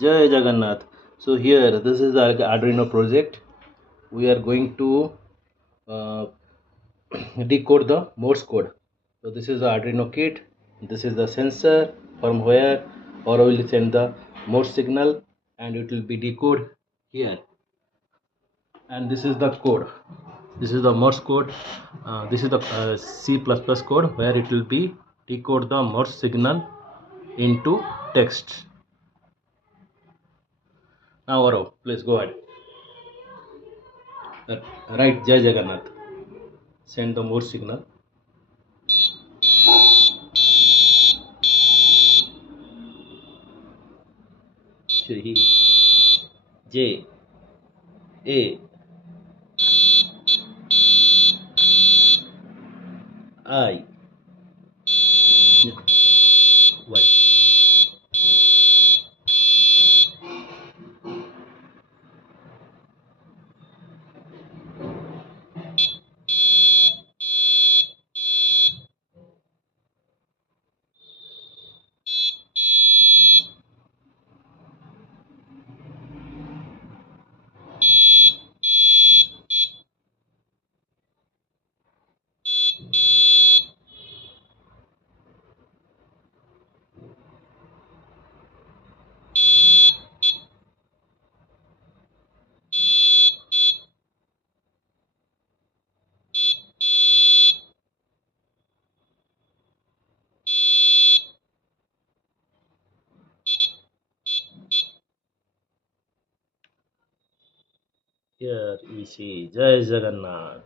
Jai Jagannath. So here, this is the Arduino project. We are going to uh, decode the Morse code. So this is the Arduino kit. This is the sensor from where or will send the Morse signal and it will be decoded here. And this is the code. This is the Morse code. This is the C++ code where it will be decode the Morse signal into text. Now, Arav, please go ahead. Right, Jai Jagannath. Send the Morse signal. Shri J A I Y. Here we see Jai Jagannath.